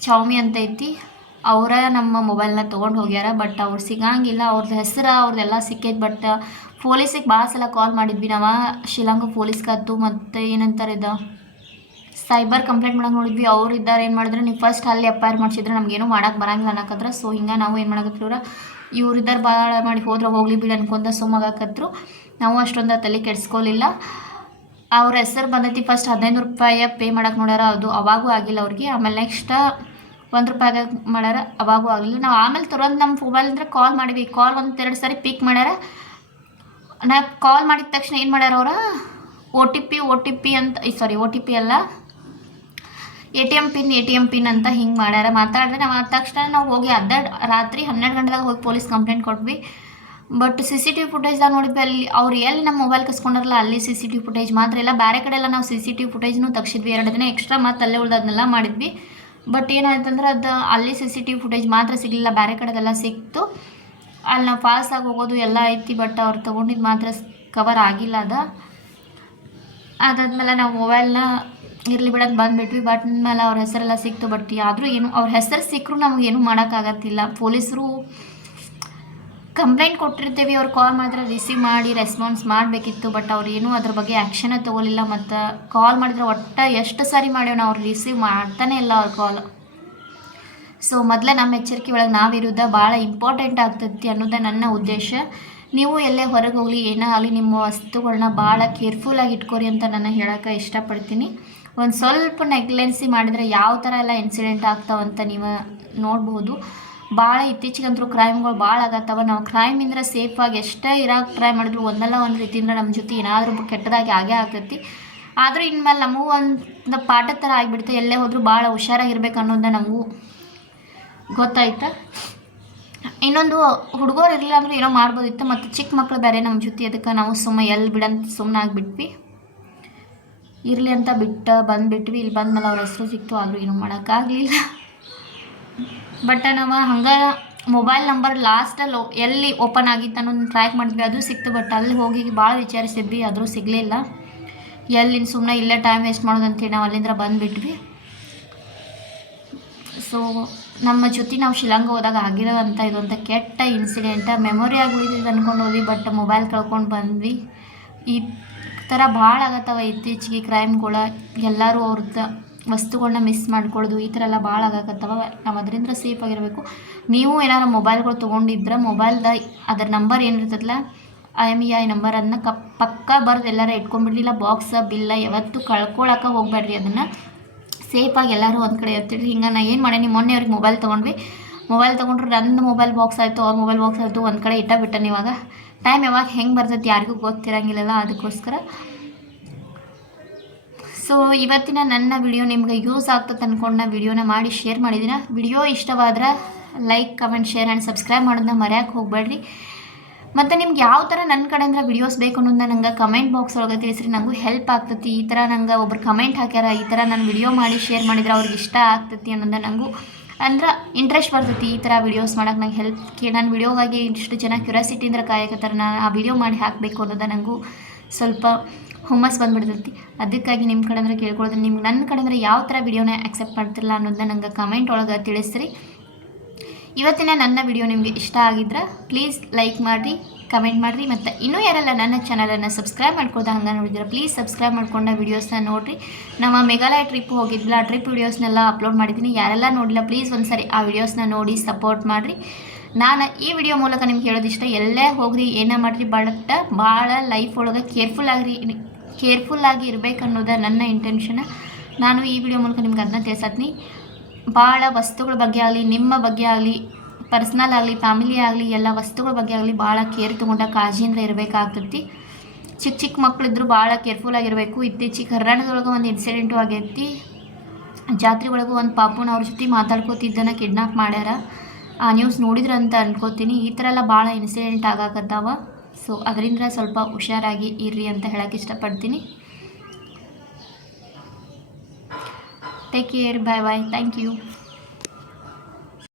ಚೌಮಿ ಅಂತ ಐತಿ. ಅವರ ನಮ್ಮ ಮೊಬೈಲ್ನ ತೊಗೊಂಡು ಹೋಗ್ಯಾರ. ಬಟ್ ಅವ್ರು ಸಿಗಂಗಿಲ್ಲ. ಅವ್ರದ್ದು ಹೆಸರು ಅವ್ರದ್ದೆಲ್ಲ ಸಿಕ್ಕೈತೆ. ಬಟ್ ಪೊಲೀಸಿಗೆ ಭಾಳ ಸಲ ಕಾಲ್ ಮಾಡಿದ್ವಿ ನಾವು, ಶ್ರೀಲಂಕಾ ಪೊಲೀಸ್ಗಾಯ್ತು ಮತ್ತು ಏನಂತಾರೆ ಇದು ಸೈಬರ್ ಕಂಪ್ಲೇಂಟ್ ಮಾಡೋಕೆ ನೋಡಿದ್ವಿ. ಅವ್ರು ಇದ್ದಾರೆ ಏನು ಮಾಡಿದ್ರೆ, ನೀವು ಫಸ್ಟ್ ಅಲ್ಲಿ FIR ಮಾಡಿಸಿದ್ರೆ ನಮಗೇನು ಮಾಡೋಕೆ ಬರಂಗಿಲ್ಲ ಅನ್ನಕತ್ರ. ಸೊ ಹಿಂಗೆ ನಾವು ಏನು ಮಾಡಕತ್ತಿವ್ರ, ಇವ್ರಿದ್ದಾರೆ ಭಾಳ ಮಾಡಿ ಹೋದ್ರೆ ಹೋಗ್ಲಿ ಬಿಡಿ ಅನ್ಕೊಂಡ ಸುಮ್ಮಾಗಕತ್ರು. ನಾವು ಅಷ್ಟೊಂದು ತಲೆ ಕೆಡಿಸ್ಕೊಲಿಲ್ಲ. ಅವ್ರ ಹೆಸರು ಬಂದೈತಿ. ಫಸ್ಟ್ 15 ರೂಪಾಯಿ ಪೇ ಮಾಡೋಕೆ ನೋಡ್ಯಾರ, ಅದು ಅವಾಗೂ ಆಗಿಲ್ಲ ಅವ್ರಿಗೆ. ಆಮೇಲೆ ನೆಕ್ಸ್ಟ್ 1 ರೂಪಾಯಿಗೆ ಮಾಡ್ಯಾರ, ಅವಾಗೂ ಆಗಲಿಲ್ಲ. ನಾವು ಆಮೇಲೆ ತುರಂತ ನಮ್ಮ ಮೊಬೈಲಿಂದ ಕಾಲ್ ಮಾಡಿದ್ವಿ. ಕಾಲ್ 1-2 ಸಾರಿ ಪಿಕ್ ಮಾಡ್ಯಾರ. ನಾ ಕಾಲ್ ಮಾಡಿದ ತಕ್ಷಣ ಏನು ಮಾಡ್ಯಾರ ಅವ್ರ, OTP ಅಂತ OTP ಅಲ್ಲ, ATM ಪಿನ್ ಅಂತ ಹಿಂಗೆ ಮಾಡ್ಯಾರ. ಮಾತಾಡಿದ್ರೆ ನಾವು ಆದ ತಕ್ಷಣ ನಾವು ಹೋಗಿ ರಾತ್ರಿ 12 ಗಂಟೆದಾಗ ಹೋಗಿ ಪೊಲೀಸ್ ಕಂಪ್ಲೇಂಟ್ ಕೊಟ್ವಿ. ಬಟ್ CCTV ಫುಟೇಜ್ದಾಗ ನೋಡಿದ್ವಿ, ಅಲ್ಲಿ ಅವ್ರು ಎಲ್ಲಿ ನಮ್ಮ ಮೊಬೈಲ್ ಕಸ್ಕೊಂಡಾರಲ್ಲ ಅಲ್ಲಿ CCTV ಫುಟೇಜ್ ಮಾತ್ರ ಇಲ್ಲ. ಬೇರೆ ಕಡೆ ಎಲ್ಲ ನಾವು CCTV ಫುಟೇಜ್ನೂ ತೆಗ್ಸಿದ್ವಿ. 2 ದಿನ ಎಕ್ಸ್ಟ್ರಾ ಮತ್ತು ಅಲ್ಲೇ ಉಳ್ದದನ್ನೆಲ್ಲ ಮಾಡಿದ್ವಿ. ಬಟ್ ಏನಾಯ್ತಂದ್ರೆ ಅದು ಅಲ್ಲಿ CCTV ಫುಟೇಜ್ ಮಾತ್ರ ಸಿಗಲಿಲ್ಲ, ಬೇರೆ ಕಡೆದೆಲ್ಲ ಸಿಕ್ತು. ಅಲ್ಲಿ ನಾವು ಫಾಸ್ಟಾಗಿ ಹೋಗೋದು ಎಲ್ಲ ಐತಿ. ಬಟ್ ಅವ್ರು ತೊಗೊಂಡಿದ್ದು ಮಾತ್ರ ಕವರ್ ಆಗಿಲ್ಲ. ಅದಾದ್ಮೇಲೆ ನಾವು ಮೊಬೈಲ್ನ ಇರಲಿ ಬಿಡೋದು ಬಂದುಬಿಟ್ವಿ. ಬಟ್ ಮೇಲೆ ಅವ್ರ ಹೆಸರೆಲ್ಲ ಸಿಕ್ತು. ಬಟ್ ಆದರೂ ಏನು ಅವ್ರ ಹೆಸರು ಸಿಕ್ಕರೂ ನಮಗೇನು ಮಾಡೋಕ್ಕಾಗತ್ತಿಲ್ಲ. ಪೊಲೀಸರು ಕಂಪ್ಲೇಂಟ್ ಕೊಟ್ಟಿರ್ತೀವಿ, ಅವ್ರು ಕಾಲ್ ಮಾಡಿದ್ರೆ ರಿಸೀವ್ ಮಾಡಿ ರೆಸ್ಪಾನ್ಸ್ ಮಾಡಬೇಕಿತ್ತು. ಬಟ್ ಅವ್ರು ಏನೂ ಅದ್ರ ಬಗ್ಗೆ ಆ್ಯಕ್ಷನೇ ತೊಗೊಲಿಲ್ಲ. ಮತ್ತು ಕಾಲ್ ಮಾಡಿದ್ರೆ ಒಟ್ಟು ಎಷ್ಟು ಸಾರಿ ಮಾಡ್ಯಾವ ಅವ್ರು ರಿಸೀವ್ ಮಾಡ್ತಾನೆ ಇಲ್ಲ ಅವ್ರ ಕಾಲ್. ಸೊ ಮೊದಲೇ ನಮ್ಮ ಎಚ್ಚರಿಕೆ ಒಳಗೆ ನಾವಿರೋದು ಭಾಳ ಇಂಪಾರ್ಟೆಂಟ್ ಆಗ್ತೈತಿ ಅನ್ನೋದೇ ನನ್ನ ಉದ್ದೇಶ. ನೀವು ಎಲ್ಲೇ ಹೊರಗೆ ಹೋಗಲಿ ಏನೇ ಆಗಲಿ ನಿಮ್ಮ ವಸ್ತುಗಳನ್ನ ಭಾಳ ಕೇರ್ಫುಲ್ಲಾಗಿ ಇಟ್ಕೊರಿ ಅಂತ ನಾನು ಹೇಳೋಕ್ಕೆ ಇಷ್ಟಪಡ್ತೀನಿ. ಒಂದು ಸ್ವಲ್ಪ ನೆಗ್ಲೆನ್ಸಿ ಮಾಡಿದರೆ ಯಾವ ಥರ ಎಲ್ಲ ಇನ್ಸಿಡೆಂಟ್ ಆಗ್ತಾವಂತ ನೀವು ನೋಡ್ಬೋದು. ಭಾಳ ಇತ್ತೀಚೆಗಂತೂ ಕ್ರೈಮ್ಗಳು ಭಾಳ ಆಗತ್ತವ. ನಾವು ಕ್ರೈಮಿಂದ ಸೇಫಾಗಿ ಎಷ್ಟೇ ಇರೋಕೆ ಟ್ರೈ ಮಾಡಿದ್ರು ಒಂದಲ್ಲ ಒಂದು ರೀತಿಯಿಂದ ನಮ್ಮ ಜೊತೆ ಏನಾದರೂ ಕೆಟ್ಟದಾಗಿ ಆಗೇ ಆಗ್ತೈತಿ. ಆದರೂ ಇನ್ಮೇಲೆ ನಮಗೂ ಒಂದು ಪಾಠದ ಥರ ಆಗಿಬಿಡ್ತು. ಎಲ್ಲೇ ಹೋದರೂ ಭಾಳ ಹುಷಾರಾಗಿರ್ಬೇಕು ಅನ್ನೋದನ್ನ ನಮಗೂ ಗೊತ್ತಾಯ್ತು. ಇನ್ನೊಂದು ಹುಡುಗರು ಇರಲಿಲ್ಲ ಅಂದ್ರೆ ಏನೋ ಮಾಡ್ಬೋದಿತ್ತು. ಮತ್ತು ಚಿಕ್ಕ ಮಕ್ಕಳು ಬೇರೆ ನಮ್ಮ ಜೊತೆ, ಅದಕ್ಕೆ ನಾವು ಎಲ್ಲಿ ಬಿಡಂತ ಸುಮ್ಮನೆ ಆಗಿಬಿಟ್ವಿ. ಇರಲಿ ಅಂತ ಬಂದುಬಿಟ್ವಿ. ಇಲ್ಲಿ ಬಂದಮೇಲೆ ಅವ್ರ ಹೆಸರು ಸಿಕ್ತು, ಆದರೂ ಏನೂ ಮಾಡೋಕ್ಕಾಗಲಿಲ್ಲ. ಬಟ್ ನಾವು ಹಂಗೆ ಮೊಬೈಲ್ ನಂಬರ್ ಲಾಸ್ಟಲ್ಲಿ ಎಲ್ಲಿ ಓಪನ್ ಆಗಿತ್ತು ಅನ್ನೋದು ಟ್ರ್ಯಾಕ್ ಮಾಡಿದ್ವಿ, ಅದು ಸಿಕ್ತು. ಬಟ್ ಅಲ್ಲಿ ಹೋಗಿ ಭಾಳ ವಿಚಾರಿಸಿದ್ವಿ, ಆದರೂ ಸಿಗಲಿಲ್ಲ. ಎಲ್ಲಿಂದ ಸುಮ್ಮನೆ ಇಲ್ಲೇ ಟೈಮ್ ವೇಸ್ಟ್ ಮಾಡೋದಂತೇಳಿ ನಾವು ಅಲ್ಲಿಂದ ಬಂದುಬಿಟ್ವಿ. ಸೊ ನಮ್ಮ ಜೊತೆ ನಾವು ಶ್ರೀಲಂಕಾ ಹೋದಾಗ ಆಗಿರೋವಂಥ ಇದೊಂಥ ಕೆಟ್ಟ ಇನ್ಸಿಡೆಂಟ ಮೆಮೊರಿಯಾಗಿ ಉಳಿದಿದ್ದು ಅಂದ್ಕೊಂಡು ಹೋದ್ವಿ. ಬಟ್ ಮೊಬೈಲ್ ಕಳ್ಕೊಂಡು ಬಂದ್ವಿ. ಈ ಥರ ಭಾಳ ಆಗತ್ತವ ಇತ್ತೀಚೆಗೆ ಕ್ರೈಮ್ಗಳು. ಎಲ್ಲರೂ ಅವ್ರದ್ದು ವಸ್ತುಗಳನ್ನ ಮಿಸ್ ಮಾಡ್ಕೊಳ್ಳೋದು ಈ ಥರ ಎಲ್ಲ ಭಾಳ ಆಗಕತ್ತವ. ನಾವು ಅದರಿಂದ ಸೇಫಾಗಿರಬೇಕು. ನೀವು ಏನಾರು ಮೊಬೈಲ್ಗಳು ತೊಗೊಂಡಿದ್ರೆ ಮೊಬೈಲ್ದ ಅದರ ನಂಬರ್ ಏನಿರ್ತದಲ್ಲ IMEI ನಂಬರ್ ಅದನ್ನ ಪಕ್ಕ ಬರೆದು ಎಲ್ಲರೂ ಇಟ್ಕೊಂಡ್ಬಿಡ್ಲಿಲ್ಲ. ಬಾಕ್ಸ ಬಿಲ್ಲ ಯಾವತ್ತೂ ಕಳ್ಕೊಳಕ್ಕೆ ಹೋಗಬೇಡ್ರಿ. ಅದನ್ನು ಸೇಫಾಗಿ ಎಲ್ಲರೂ ಒಂದು ಕಡೆ ಇರ್ತಿದ್ರಿ. ಹಿಂಗೆ ನಾನು ಏನು ಮಾಡೀನಿ, ಮೊನ್ನೆ ಅವ್ರಿಗೆ ಮೊಬೈಲ್ ತೊಗೊಂಡ್ವಿ. ಮೊಬೈಲ್ ತೊಗೊಂಡ್ರೆ ನನ್ನ ಮೊಬೈಲ್ ಬಾಕ್ಸ್ ಆಯಿತು, ಅವ್ರ ಮೊಬೈಲ್ ಬಾಕ್ಸ್ ಆಯಿತು, ಒಂದು ಕಡೆ ಬಿಟ್ಟನು. ಇವಾಗ ಟೈಮ್ ಯಾವಾಗ ಹೆಂಗೆ ಬರ್ತೈತಿ ಯಾರಿಗೂ ಗೊತ್ತಿರಂಗಿಲ್ಲಲ್ಲ, ಅದಕ್ಕೋಸ್ಕರ. ಸೊ ಇವತ್ತಿನ ನನ್ನ ವಿಡಿಯೋ ನಿಮ್ಗೆ ಯೂಸ್ ಆಗ್ತದೆ ಅಂದ್ಕೊಂಡು ನಾನು ವಿಡಿಯೋನ ಮಾಡಿ ಶೇರ್ ಮಾಡಿದ್ದೀನಿ. ವಿಡಿಯೋ ಇಷ್ಟವಾದ್ರೆ like, comment, share and subscribe ಮಾಡೋದನ್ನ ಮರೆಯೋಕ್ಕೆ ಹೋಗಬೇಡ್ರಿ. ಮತ್ತು ನಿಮ್ಗೆ ಯಾವ ಥರ ನನ್ನ ಕಡೆಯಿಂದ ವಿಡಿಯೋಸ್ ಬೇಕು ಅನ್ನೋದನ್ನ ನಂಗೆ ಕಮೆಂಟ್ ಬಾಕ್ಸ್ ಒಳಗೆ ತಿಳಿಸ್ರಿ. ನನಗೂ ಹೆಲ್ಪ್ ಆಗ್ತೈತಿ. ಈ ಥರ ನಂಗೆ ಒಬ್ರು ಕಮೆಂಟ್ ಹಾಕ್ಯಾರ, ಈ ಥರ ನಾನು ವಿಡಿಯೋ ಮಾಡಿ ಶೇರ್ ಮಾಡಿದ್ರೆ ಅವ್ರಿಗೆ ಇಷ್ಟ ಆಗ್ತೈತಿ ಅನ್ನೋದನ್ನ ನನಗೂ ಅಂದ್ರೆ ಇಂಟ್ರೆಸ್ಟ್ ಬರ್ತೈತಿ. ಈ ಥರ ವೀಡಿಯೋಸ್ ಮಾಡೋಕೆ ನಂಗೆ ನನ್ನ ವಿಡಿಯೋಗಾಗಿ ಇಷ್ಟು ಜನ ಕ್ಯೂರಿಯಾಸಿಟಿಯಿಂದ ಕಾಯಕತ್ತಾರೆ, ನಾನು ಆ ವಿಡಿಯೋ ಮಾಡಿ ಹಾಕಬೇಕು ಅನ್ನೋದು ನನಗೂ ಸ್ವಲ್ಪ ಹುಮ್ಮಸ್ ಬಂದುಬಿಡ್ತೈತಿ. ಅದಕ್ಕಾಗಿ ನಿಮ್ಮ ಕಡೆಯಿಂದ ಕೇಳ್ಕೊಳ್ಳೋದು, ನಿಮ್ಗೆ ನನ್ನ ಕಡೆಯಿಂದ ಯಾವ ಥರ ವಿಡಿಯೋನ ಆಕ್ಸೆಪ್ಟ್ ಮಾಡ್ತಿರಲ್ಲ ಅನ್ನೋದನ್ನ ನಂಗೆ ಕಮೆಂಟ್ ಒಳಗೆ ತಿಳಿಸ್ರಿ. ಇವತ್ತಿನ ನನ್ನ ವಿಡಿಯೋ ನಿಮಗೆ ಇಷ್ಟ ಆಗಿದ್ರೆ ಪ್ಲೀಸ್ ಲೈಕ್ ಮಾಡಿರಿ, ಕಮೆಂಟ್ ಮಾಡಿರಿ. ಮತ್ತು ಇನ್ನೂ ಯಾರೆಲ್ಲ ನನ್ನ ಚಾನಲನ್ನು ಸಬ್ಸ್ಕ್ರೈಬ್ ಮಾಡ್ಕೋದು ಹಂಗೆ ನೋಡಿದ್ರೆ ಪ್ಲೀಸ್ ಸಬ್ಸ್ಕ್ರೈಬ್ ಮಾಡ್ಕೊಂಡ ವೀಡಿಯೋಸ್ನ ನೋಡಿರಿ. ನಮ್ಮ ಮೇಘಾಲಯ ಟ್ರಿಪ್ ಹೋಗಿದ್ದಿಲ್ಲ, ಆ ಟ್ರಿಪ್ ವೀಡಿಯೋಸ್ನೆಲ್ಲ ಅಪ್ಲೋಡ್ ಮಾಡಿದ್ದೀನಿ. ಯಾರೆಲ್ಲ ನೋಡಿಲ್ಲ ಪ್ಲೀಸ್ ಒಂದ್ಸರಿ ಆ ವಿಡಿಯೋಸ್ನ ನೋಡಿ ಸಪೋರ್ಟ್ ಮಾಡಿರಿ. ನಾನು ಈ ವಿಡಿಯೋ ಮೂಲಕ ನಿಮ್ಗೆ ಹೇಳೋದಿಷ್ಟ, ಎಲ್ಲೇ ಹೋಗ್ರಿ ಏನೇ ಮಾಡಿರಿ ಭಾಳ ಲೈಫ್ ಒಳಗೆ ಕೇರ್ಫುಲ್ಲಾಗಿ ಇರಬೇಕು ಅನ್ನೋದು ನನ್ನ ಇಂಟೆನ್ಷನ್. ನಾನು ಈ ವಿಡಿಯೋ ಮೂಲಕ ನಿಮ್ಗೆ ಅದನ್ನ ತಿಳಿಸತ್ತೀನಿ. ಭಾಳ ವಸ್ತುಗಳ ಬಗ್ಗೆ ಆಗಲಿ, ನಿಮ್ಮ ಬಗ್ಗೆ ಆಗಲಿ, ಪರ್ಸ್ನಲ್ ಆಗಲಿ, ಫ್ಯಾಮಿಲಿ ಆಗಲಿ, ಎಲ್ಲ ವಸ್ತುಗಳ ಬಗ್ಗೆ ಆಗಲಿ ಭಾಳ ಕೇರ್ ತೊಗೊಂಡ ಕಾಳಜಿಯಿಂದ ಇರಬೇಕಾಗ್ತೈತಿ. ಚಿಕ್ಕ ಮಕ್ಕಳಿದ್ರು ಭಾಳ ಕೇರ್ಫುಲ್ಲಾಗಿರಬೇಕು. ಇತ್ತೀಚೆಗೆ ಕರ್ನಾಟಕದೊಳಗೆ ಒಂದು ಇನ್ಸಿಡೆಂಟು ಆಗೈತಿ. ಜಾತ್ರೆ ಒಳಗೆ ಒಂದು ಪಾಪುನ ಅವ್ರ ಜೊತೆ ಮಾತಾಡ್ಕೋತಿದ್ದನ್ನು ಕಿಡ್ನಾಪ್ ಮಾಡ್ಯಾರ. ಆ ನ್ಯೂಸ್ ನೋಡಿದ್ರಂತ ಅನ್ಕೋತೀನಿ. ಈ ಥರ ಎಲ್ಲ ಭಾಳ ಇನ್ಸಿಡೆಂಟ್ ಆಗಾಕತ್ತಾವ. ಸೊ ಅದರಿಂದ ಸ್ವಲ್ಪ ಹುಷಾರಾಗಿ ಇರ್ರಿ ಅಂತ ಹೇಳೋಕ್ಕೆ ಇಷ್ಟಪಡ್ತೀನಿ. Take care, bye bye, thank you.